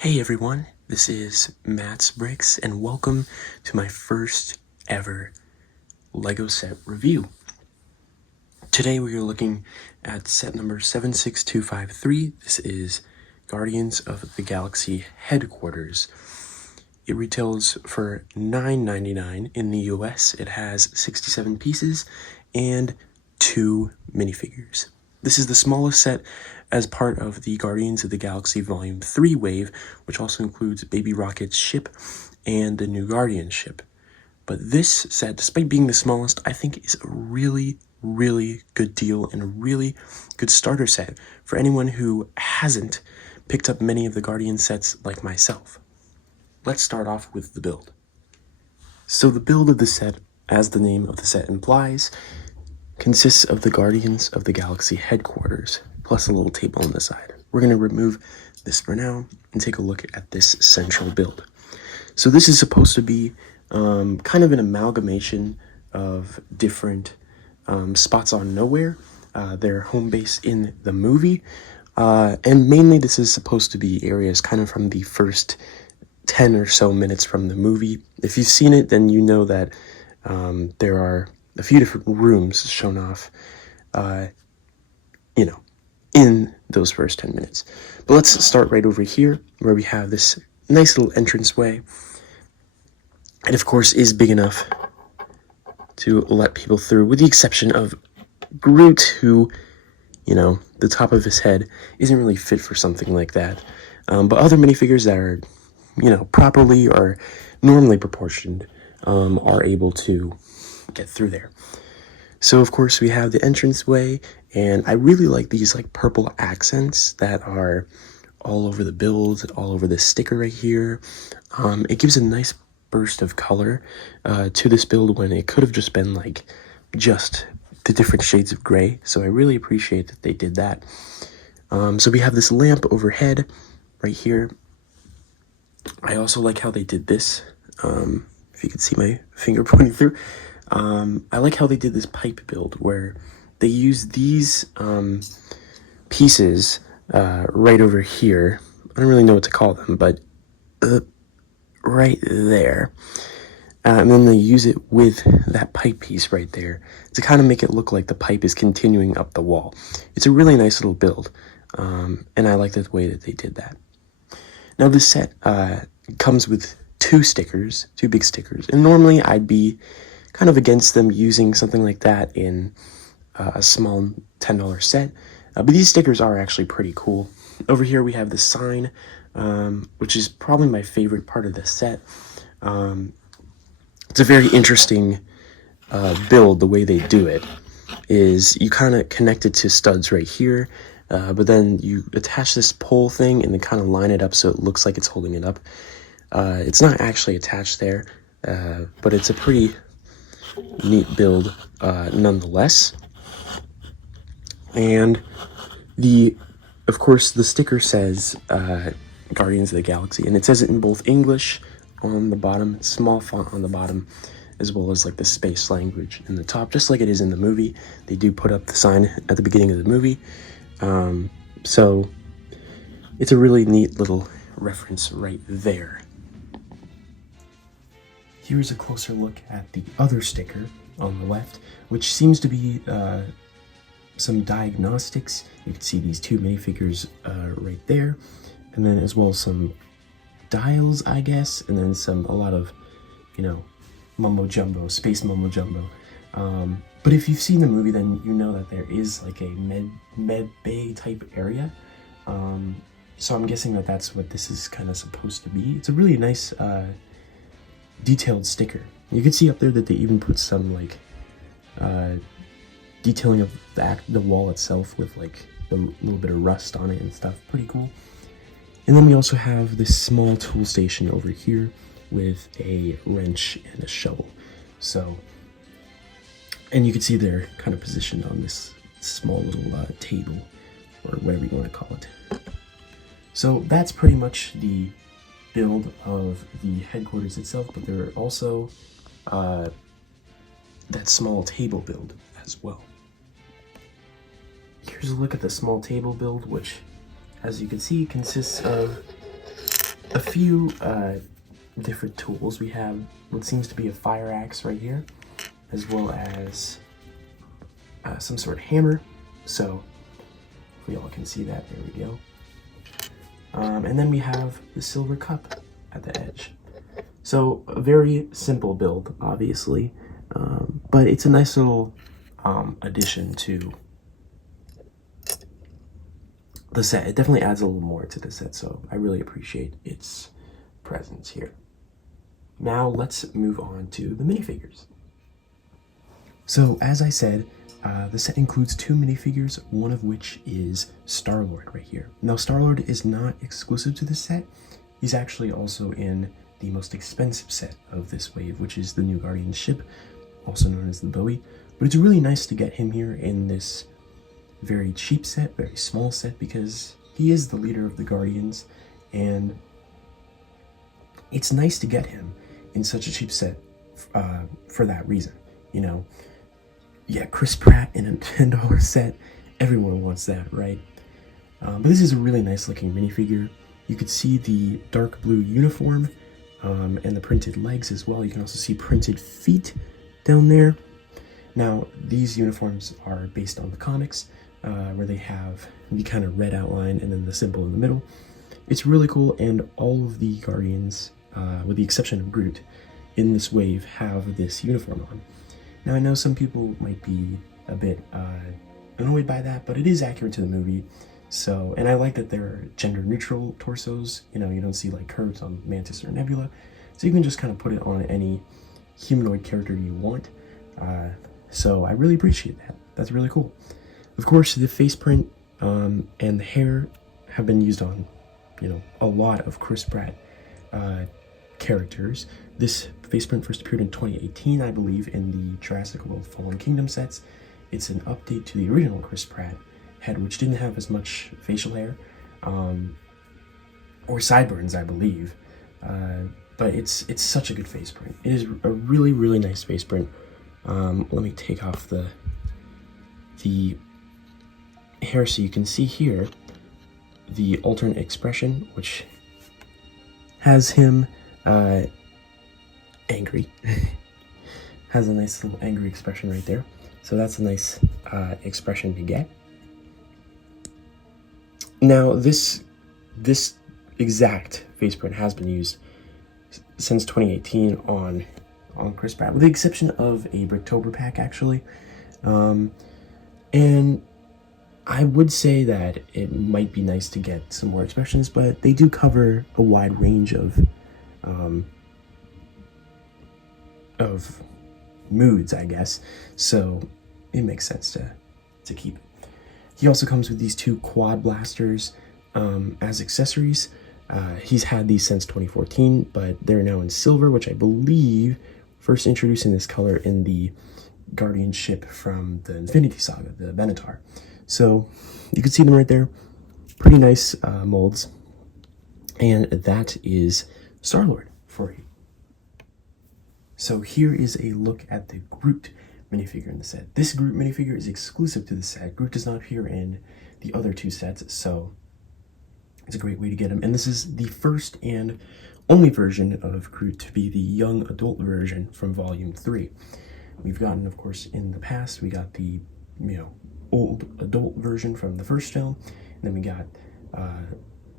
Hey everyone, this is Matt's Bricks, and welcome to my first ever LEGO set review. Today we are looking at set number 76253. This is Guardians of the Galaxy Headquarters. It retails for $9.99 in the US. It has 67 pieces and 2 minifigures. This is the smallest set as part of the Guardians of the Galaxy Volume 3 wave, which also includes Baby Rocket's ship and the New Guardian ship. But this set, despite being the smallest, I think is a really good deal and a really good starter set for anyone who hasn't picked up many of the Guardian sets like myself. Let's start off with the build. So the build of the set, as the name of the set implies, consists of the Guardians of the Galaxy Headquarters, plus a little table on the side. We're going to remove this for now and take a look at this central build. So this is supposed to be kind of an amalgamation of different spots on Nowhere, their home base in the movie, and mainly this is supposed to be areas kind of from the first 10 or so minutes from the movie. If you've seen it, then you know that there are a few different rooms shown off, in those first 10 minutes. But let's start right over here, where we have this nice little entranceway. It, of course, is big enough to let people through, with the exception of Groot, who, the top of his head isn't really fit for something like that. But other minifigures that are, properly or normally proportioned are able to get through there. So, of course, we have the entranceway, and I really like these purple accents that are all over the build, all over the sticker right here. It gives a nice burst of color to this build when it could have just been just the different shades of gray. So I really appreciate that they did that. So we have this lamp overhead right here. I also like how they did this. If you can see my finger pointing through. I like how they did this pipe build where they use these pieces right over here. I don't really know what to call them, but right there. And then they use it with that pipe piece right there to kind of make it look like the pipe is continuing up the wall. It's a really nice little build, and I like the way that they did that. Now this set comes with two big stickers, and normally I'd be kind of against them using something like that in a small $10 set, but these stickers are actually pretty cool. Over here we have the sign, which is probably my favorite part of the set. It's a very interesting build. The way they do it is you kind of connect it to studs right here, but then you attach this pole thing and then kind of line it up so it looks like it's holding it up. It's not actually attached there, but it's a pretty neat build nonetheless. And of course the sticker says Guardians of the Galaxy, and it says it in both English on the bottom, small font on the bottom, as well as the space language in the top, just like it is in the movie. They do put up the sign at the beginning of the movie, so it's a really neat little reference right there. Here's a closer look at the other sticker on the left, which seems to be some diagnostics. You can see these two minifigures right there, and then as well as some dials, I guess, and then a lot of, mumbo jumbo, space mumbo jumbo. But if you've seen the movie, then you know that there is a med bay type area. So I'm guessing that that's what this is kind of supposed to be. It's a really nice detailed sticker. You can see up there that they even put some detailing of the wall itself with a little bit of rust on it and stuff. Pretty cool. And then we also have this small tool station over here with a wrench and a shovel. So, and you can see they're kind of positioned on this small little table, or whatever you want to call it. So that's pretty much the build of the headquarters itself, but there are also that small table build as well. Here's a look at the small table build, which, as you can see, consists of a few different tools. We have what seems to be a fire axe right here, as well as some sort of hammer. So if we all can see that, there we go. And then we have the silver cup at the edge. So a very simple build, obviously, but it's a nice little addition to the set. It definitely adds a little more to the set, so I really appreciate its presence here. Now let's move on to the minifigures. So as I said, the set includes 2 minifigures, one of which is Star-Lord right here. Now Star-Lord is not exclusive to this set. He's actually also in the most expensive set of this wave, which is the New Guardians ship, also known as the Bowie. But it's really nice to get him here in this very cheap set, very small set, because he is the leader of the Guardians, and it's nice to get him in such a cheap set for that reason, you know. Yeah, Chris Pratt in a $10 set, everyone wants that, right? But this is a really nice looking minifigure. You could see the dark blue uniform and the printed legs as well. You can also see printed feet down there. Now, these uniforms are based on the comics, where they have the kind of red outline and then the symbol in the middle. It's really cool, and all of the Guardians, with the exception of Groot, in this wave have this uniform on. Now, I know some people might be a bit annoyed by that, but it is accurate to the movie. So, and I like that they're gender-neutral torsos. You know, you don't see like curves on Mantis or Nebula, so you can just kind of put it on any humanoid character you want. So I really appreciate that. That's really cool. Of course, the face print and the hair have been used on, you know, a lot of Chris Pratt characters. This face print first appeared in 2018, I believe, in the Jurassic World Fallen Kingdom sets. It's an update to the original Chris Pratt head, which didn't have as much facial hair or sideburns, I believe. But it's such a good face print. It is a really, really nice face print. Let me take off the hair so you can see here the alternate expression, which has him angry. Has a nice little angry expression right there. So that's a nice expression to get. Now this exact face print has been used since 2018 on Chris Pratt, with the exception of a Bricktober pack, actually. And I would say that it might be nice to get some more expressions, but they do cover a wide range of moods, I guess. So it makes sense to keep it. He also comes with these 2 quad blasters as accessories. He's had these since 2014, but they're now in silver, which I believe first introduced in this color in the Guardian ship from the Infinity Saga, the Benatar. So you can see them right there. Pretty nice molds. And that is Star-Lord for you. So here is a look at the Groot minifigure in the set. This Groot minifigure is exclusive to the set. Groot does not appear in the other 2 sets, so it's a great way to get him. And this is the first and only version of Groot to be the young adult version from Volume 3. We've gotten, of course, in the past, we got the, you know, old adult version from the first film, and then we got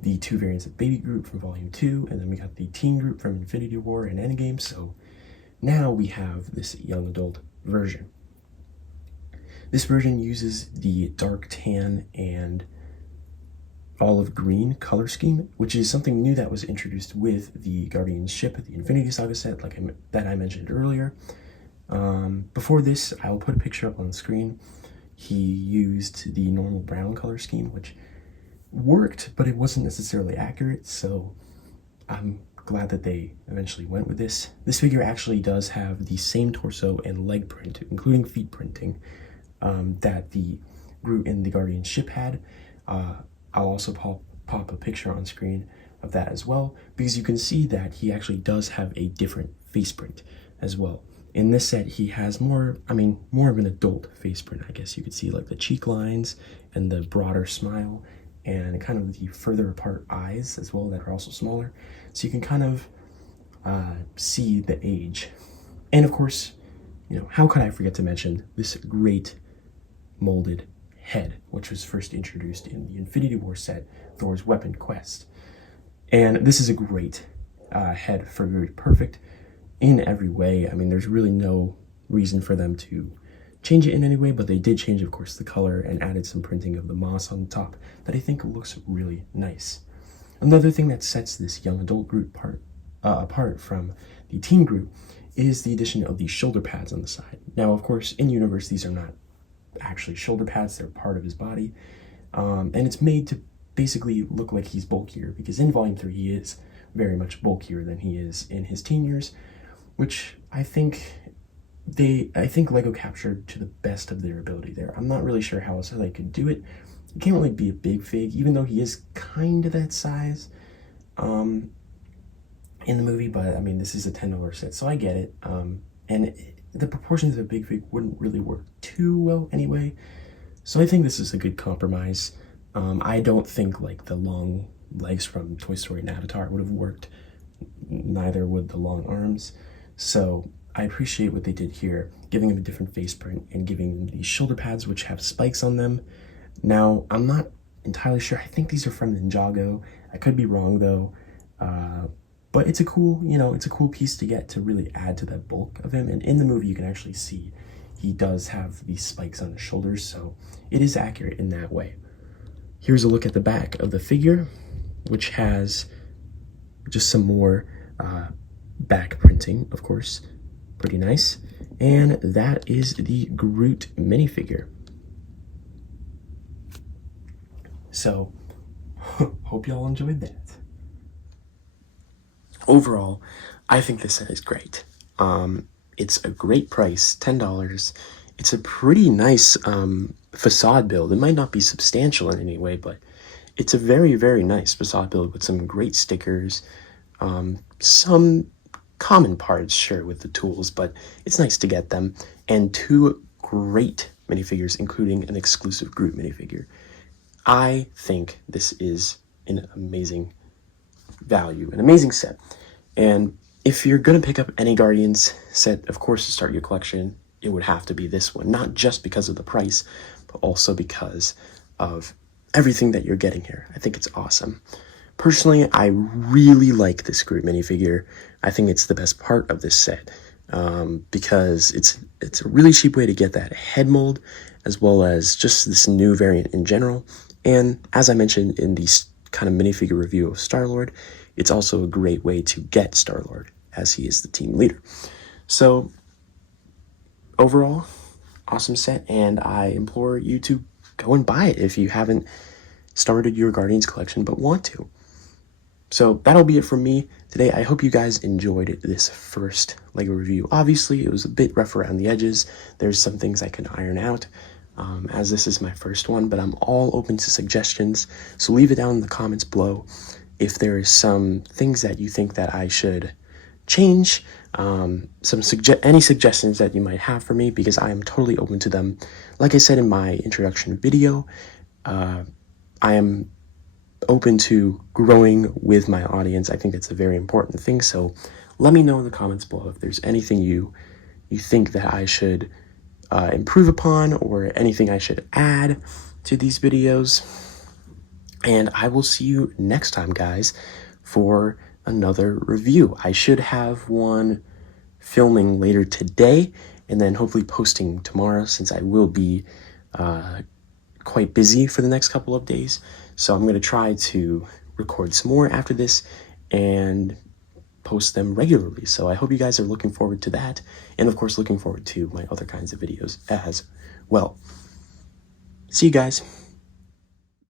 the 2 variants of Baby Groot from Volume 2, and then we got the Teen Groot from Infinity War and Endgame, so now we have this young adult version. This version uses the dark tan and olive green color scheme, which is something new that was introduced with the Guardians ship, the Infinity Saga set, that I mentioned earlier. Before this, I will put a picture up on the screen. He used the normal brown color scheme, which worked, but it wasn't necessarily accurate, so I'm glad that they eventually went with this. This figure actually does have the same torso and leg print, including feet printing, that the Groot in the Guardian ship had. I'll also pop a picture on screen of that as well, because you can see that he actually does have a different face print as well. In this set, he has more of an adult face print, I guess you could see, like the cheek lines and the broader smile, and kind of the further apart eyes as well that are also smaller. So you can kind of see the age. And of course, you know, how could I forget to mention this great molded head, which was first introduced in the Infinity War set, Thor's Weapon Quest. And this is a great head for Groot, perfect in every way. I mean, there's really no reason for them to change it in any way, but they did change, of course, the color and added some printing of the moss on the top that I think looks really nice. Another thing that sets this young adult Groot apart from the teen Groot is the addition of the shoulder pads on the side. Now, of course, in universe, these are not actually shoulder pads, they're part of his body. And it's made to basically look like he's bulkier, because in Volume 3 he is very much bulkier than he is in his teen years, which I think Lego captured to the best of their ability there. I'm not really sure how else they could do it. It can't really be a big fig, even though he is kind of that size in the movie, but I mean, this is a $10 set, so I get it. And the proportions of a big fig wouldn't really work too well anyway, so I think this is a good compromise. I don't think like the long legs from Toy Story and Avatar would have worked, neither would the long arms, so I appreciate what they did here, giving him a different face print and giving him these shoulder pads which have spikes on them. Now, I'm not entirely sure, I think these are from Ninjago, I could be wrong though, but it's a cool, you know, it's a cool piece to get to really add to that bulk of him. And in the movie, you can actually see he does have these spikes on his shoulders, so it is accurate in that way. Here's a look at the back of the figure, which has just some more back printing, of course, pretty nice. And that is the Groot minifigure. So, hope y'all enjoyed that. Overall, I think this set is great. It's a great price, $10. It's a pretty nice facade build. It might not be substantial in any way, but it's a very, very nice facade build with some great stickers, some common parts, sure, with the tools, but it's nice to get them, and two great minifigures, including an exclusive Groot minifigure. I think this is an amazing value, an amazing set. And if you're gonna pick up any Guardians set, of course, to start your collection, it would have to be this one, not just because of the price, but also because of everything that you're getting here. I think it's awesome. Personally, I really like this Groot minifigure. I think it's the best part of this set, because it's a really cheap way to get that head mold, as well as just this new variant in general. And as I mentioned in the kind of minifigure review of Star-Lord, it's also a great way to get Star-Lord, as he is the team leader. So overall, awesome set, and I implore you to go and buy it if you haven't started your Guardians collection but want to. So that'll be it from me today. I hope you guys enjoyed this first LEGO review. Obviously, it was a bit rough around the edges. There's some things I can iron out, as this is my first one, but I'm all open to suggestions, so leave it down in the comments below if there is some things that you think that I should change, any suggestions that you might have for me, because I am totally open to them. Like I said in my introduction video, I am open to growing with my audience. I think that's a very important thing, so let me know in the comments below if there's anything you think that I should improve upon, or anything I should add to these videos. And I will see you next time, guys, for another review. I should have one filming later today, and then hopefully posting tomorrow, since I will be quite busy for the next couple of days. So I'm going to try to record some more after this and post them regularly. So I hope you guys are looking forward to that, and of course looking forward to my other kinds of videos as well. See you guys.